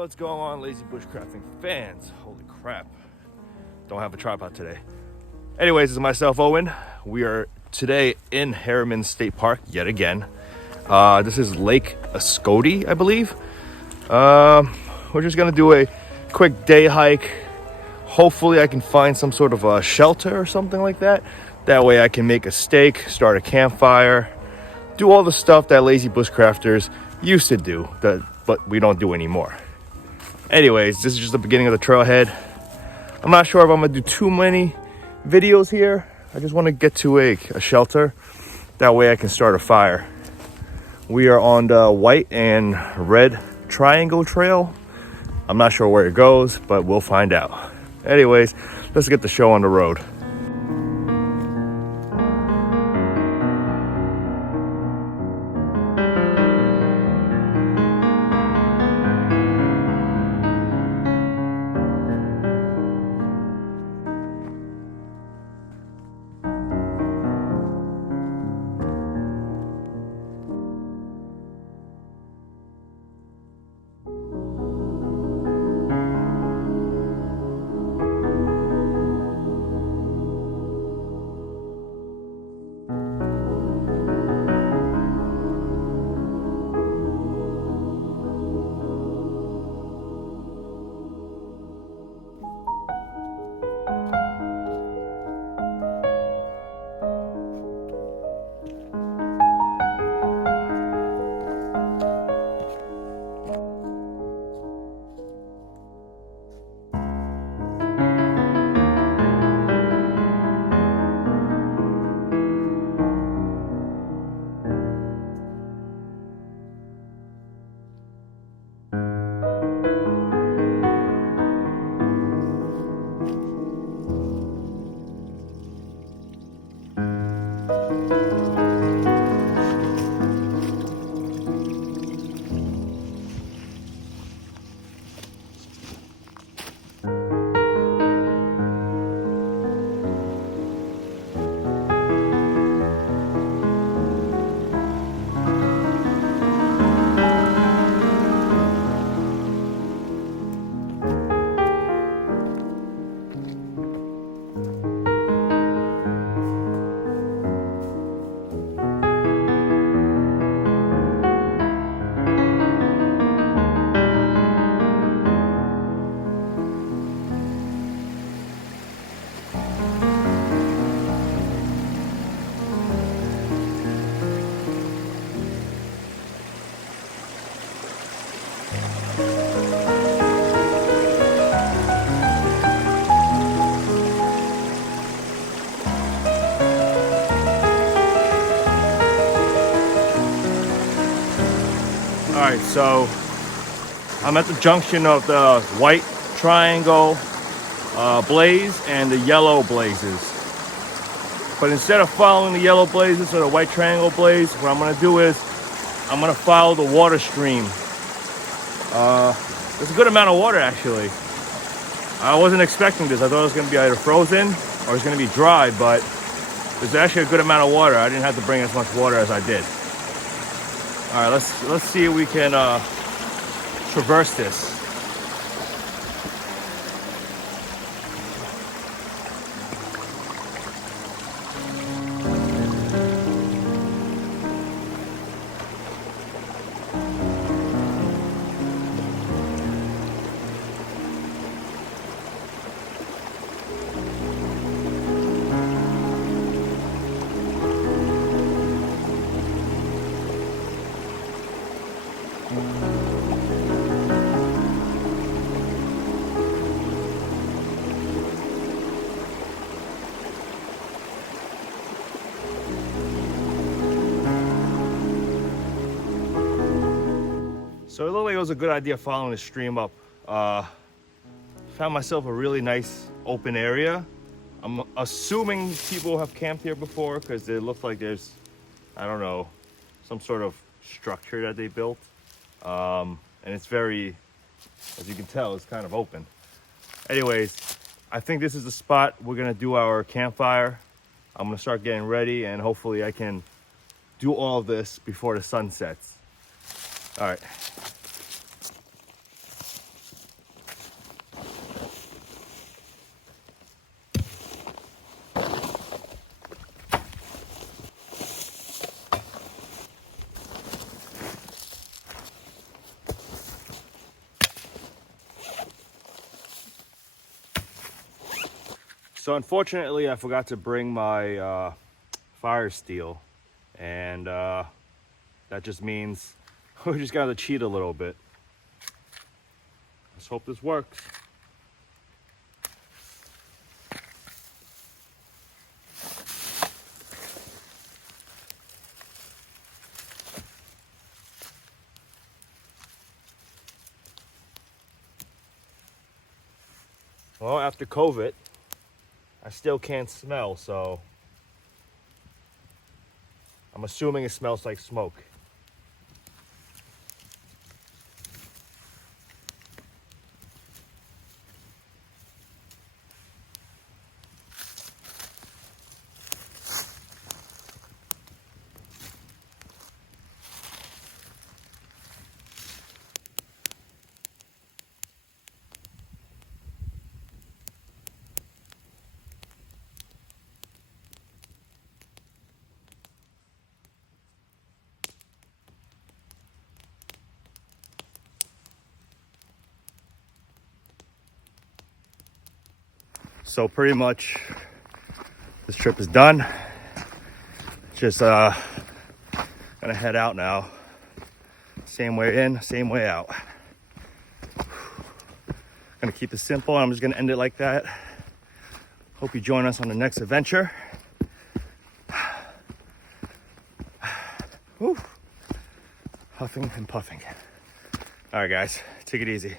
What's going on, lazy bushcrafting fans? Holy crap. Don't have a tripod today. Anyways, this is myself, Owen. We are today in Harriman State Park yet again. This is Lake Askoti, I believe. We're just gonna do a quick day hike. Hopefully I can find some sort of a shelter or something like that. That way I can make a steak, start a campfire, do all the stuff that lazy bushcrafters used to do, but we don't do anymore. Anyways, this is just the beginning of the trailhead. I'm not sure if I'm gonna do too many videos here. I just want to get to a shelter. That way I can start a fire. We are on the white and red triangle trail. I'm not sure where it goes, but we'll find out. Anyways, let's get the show on the road. Alright, so I'm at the junction of the white triangle blaze and the yellow blazes. But instead of following the yellow blazes or the white triangle blaze, what I'm going to do is I'm going to follow the water stream. There's a good amount of water actually. I wasn't expecting this. I thought it was going to be either frozen or it's going to be dry, but there's actually a good amount of water. I didn't have to bring as much water as I did. All right, let's see if we can traverse this. So it looked like it was a good idea following the stream up. Found myself a really nice open area. I'm assuming people have camped here before because it looks like there's, I don't know, some sort of structure that they built. And it's very, as you can tell, it's kind of open. Anyways, I think this is the spot we're gonna do our campfire. I'm gonna start getting ready and hopefully I can do all of this before the sun sets. All right. So unfortunately, I forgot to bring my fire steel, and that just means we just gotta cheat a little bit. Let's hope this works. Well, after COVID, I still can't smell, so I'm assuming it smells like smoke. So pretty much this trip is done. Just gonna head out now. Same way in, same way out. Gonna keep it simple. I'm just gonna end it like that. Hope you join us on the next adventure. Whew. Huffing and puffing. All right, guys, take it easy.